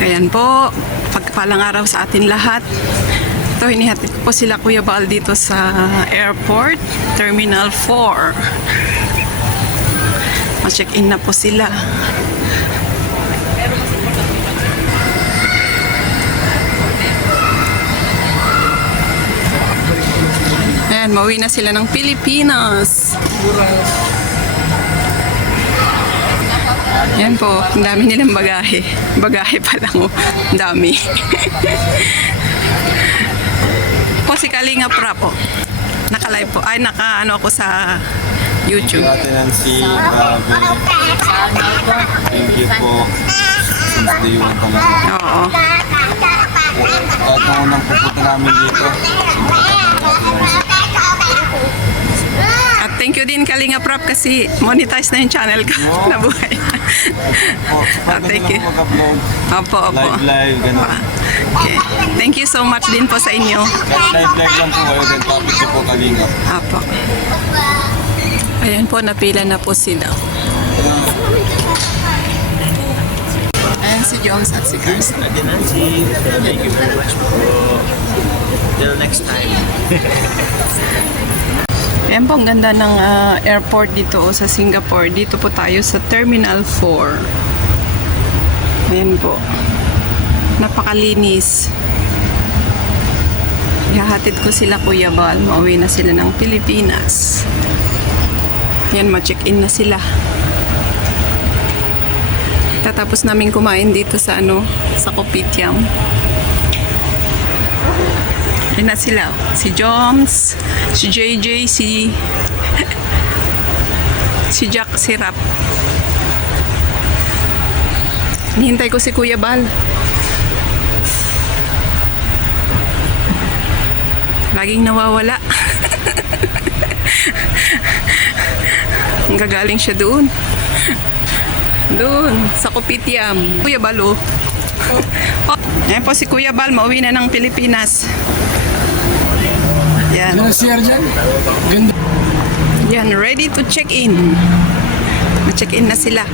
Ayan po, pagpalang araw sa atin lahat. Ito, inihatid ko po sila Kuya Bal dito sa airport, Terminal 4. Ma-check-in na po sila. Ayan, mauwi na sila ng Pilipinas. Yan po, ang dami nilang bagahe. Bagahe pa lang, oh. Ang dami. Po si Kalinga Prap, po. Naka-live po. Ay, naka-ano ako sa YouTube. Nancy, thank you po. Since day one talaga. Oo. Kahit nung unang pupunta namin dito. At thank you din Kalinga Prap kasi monetize na yung channel ko. Nabuhay. Thank you. Opo, opo. Live, gano'n. Okay. Thank you so much din po sa inyo. Live lang po kayo, then topic niyo po Kalinga. Opo. Ayan po, napila na po sila. Ayan si Jones at si Carson. Thank you very much po. Till next time. Ayan po, ang ganda ng airport dito sa Singapore. Dito po tayo sa Terminal 4. Ayan po. Napakalinis. Ihahatid ko sila Kuya Bal. Mauwi na sila ng Pilipinas. Ayan, ma-check-in na sila. Tatapos namin kumain dito sa sa Kopitiam. Ayan na sila. Si Joms, si JJ, si Jack Sirap. Hinihintay ko si Kuya Bal. Laging nawawala. Gagaling siya doon. Doon, sa Kopitiam. Kuya Bal, oh. Ayan po si Kuya Bal, mauwi na ng Pilipinas. Yan. Yan, ready to check in. Ma-check-in na sila.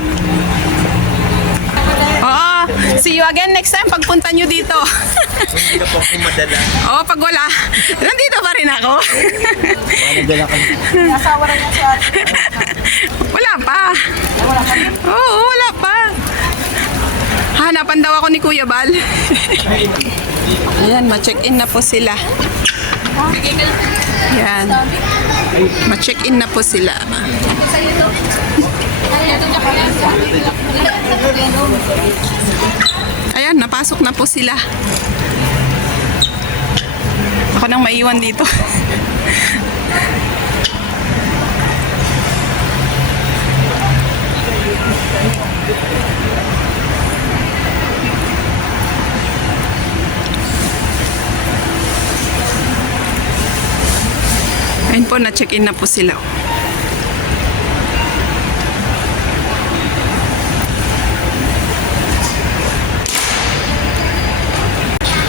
Oo, see you again next time pagpunta nyo dito. Hindi ka po kumadala. Oo, pag wala, nandito pa rin ako. Nadala ka. Wala pa. Oo, wala pa. Hanapan daw ako ni Kuya Bal. Ayan, ma-check-in na po sila. Ayan. Ma-check-in na po sila. Ayan, napasok na po sila. Ako nang maiwan dito. Ayun po, na-check-in na po sila.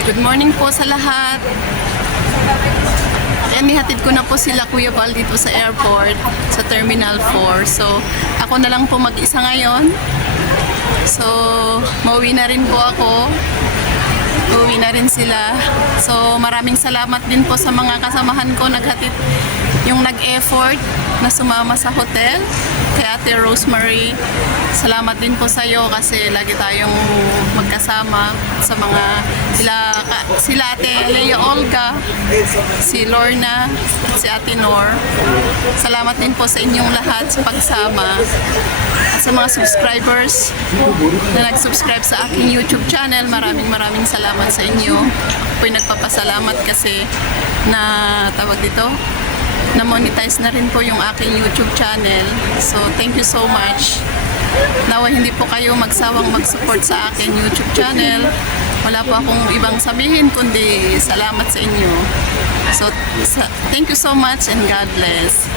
Good morning po sa lahat. Ayan, nihatid ko na po sila Kuya Bal dito sa airport, sa Terminal 4. So, ako na lang po mag-isa ngayon. So, mauwi na rin po ako. Uwi na rin sila. So, maraming salamat din po sa mga kasamahan ko naghatid, yung nag-effort na sumama sa hotel. Kay Ate Rosemary, salamat din po sa iyo kasi lagi tayong magkasama sa mga sila Ate Lea Olga, si Lorna, si Ate Nor. Salamat din po sa inyong lahat sa pagsama. At sa mga subscribers na nag-subscribe sa aking YouTube channel, maraming salamat sa inyo. Ako'y nagpapasalamat kasi na tawag dito, na-monetize na rin po yung aking YouTube channel. So, thank you so much. Nawa hindi po kayo magsawang mag-support sa aking YouTube channel. Wala po akong ibang sabihin kundi salamat sa inyo. So, thank you so much and God bless.